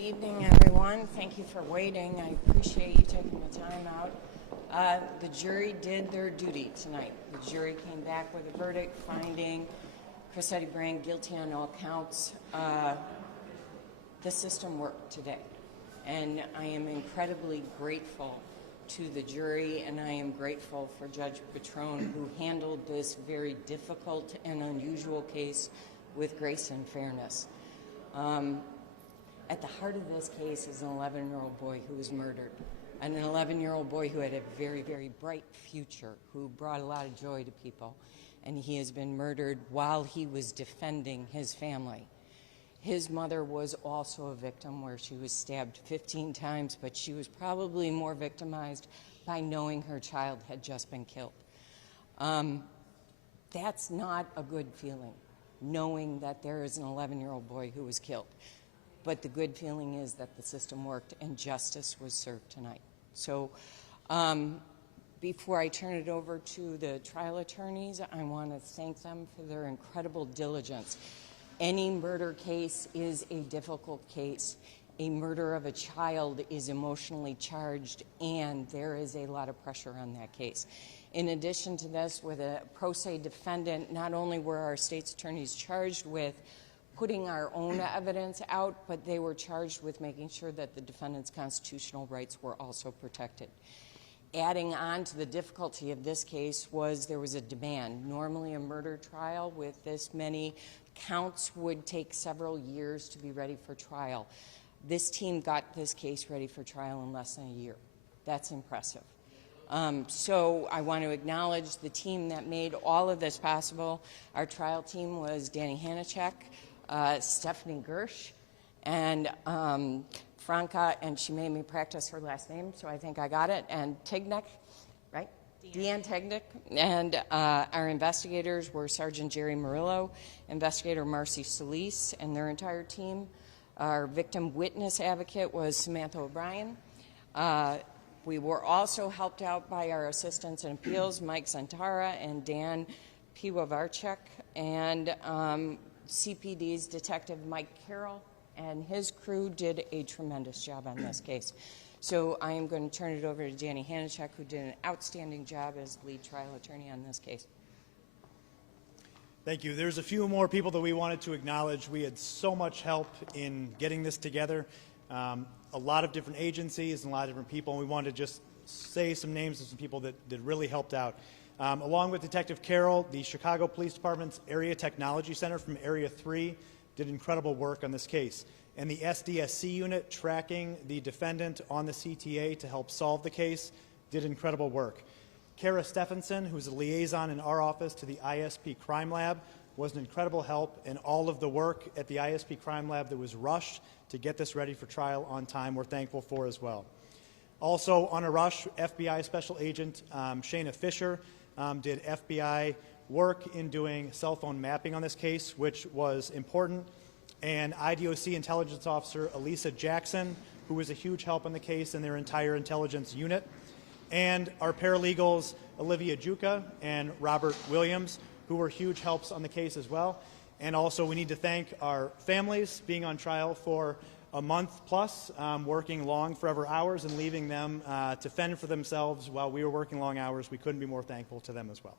evening, everyone. Thank you for waiting. I appreciate you taking the time out. The jury did their duty tonight. The jury came back with a verdict finding Crosetti Brand guilty on all counts. The system worked today, and I am incredibly grateful to the jury, and I am grateful for Judge Patron, who handled this very difficult and unusual case with grace and fairness. At the heart of this case is an 11-year-old boy who was murdered, and an 11-year-old boy who had a very, very bright future, who brought a lot of joy to people, and he has been murdered while he was defending his family. His mother was also a victim, where she was stabbed 15 times, but she was probably more victimized by knowing her child had just been killed. That's not a good feeling, knowing that there is an 11-year-old boy who was killed. But the good feeling is that the system worked and justice was served tonight. So before I turn it over to the trial attorneys, I want to thank them for their incredible diligence. Any murder case is a difficult case. A murder of a child is emotionally charged, and there is a lot of pressure on that case. In addition to this, with a pro se defendant, not only were our state's attorneys charged with putting our own evidence out, but they were charged with making sure that the defendant's constitutional rights were also protected. Adding on to the difficulty of this case was there was a demand. Normally a murder trial with this many counts would take several years to be ready for trial. This team got this case ready for trial in less than a year. That's impressive. So I want to acknowledge the team that made all of this possible. Our trial team was Danny Hanachek, Stephanie Gersh, and Franca, and she made me practice her last name, so I think I got it, and Tignick, right? Deanne Tignick. And our investigators were Sergeant Jerry Murillo, Investigator Marcy Solis, and their entire team. Our victim witness advocate was Samantha O'Brien. We were also helped out by our assistants in appeals, Mike Santara and Dan Piwovarchuk, and CPD's Detective Mike Carroll and his crew did a tremendous job on this case. So I am going to turn it over to Danny Hanachek, who did an outstanding job as lead trial attorney on this case. Thank you. There's a few more people that we wanted to acknowledge. We had so much help in getting this together. A lot of different agencies and a lot of different people, and we wanted to just say some names of some people that really helped out. Along with Detective Carroll, the Chicago Police Department's Area Technology Center from Area 3 did incredible work on this case. And the SDSC unit tracking the defendant on the CTA to help solve the case did incredible work. Kara Stephenson, who's a liaison in our office to the ISP Crime Lab, was an incredible help in all of the work at the ISP Crime Lab that was rushed to get this ready for trial on time. We're thankful for as well. Also on a rush, FBI Special Agent Shayna Fisher did FBI work in doing cell phone mapping on this case, which was important. And IDOC Intelligence Officer Elisa Jackson, who was a huge help in the case and their entire intelligence unit. And our paralegals, Olivia Juca and Robert Williams, who were huge helps on the case as well. And also we need to thank our families being on trial for a month plus, working long forever hours and leaving them to fend for themselves while we were working long hours. We couldn't be more thankful to them as well.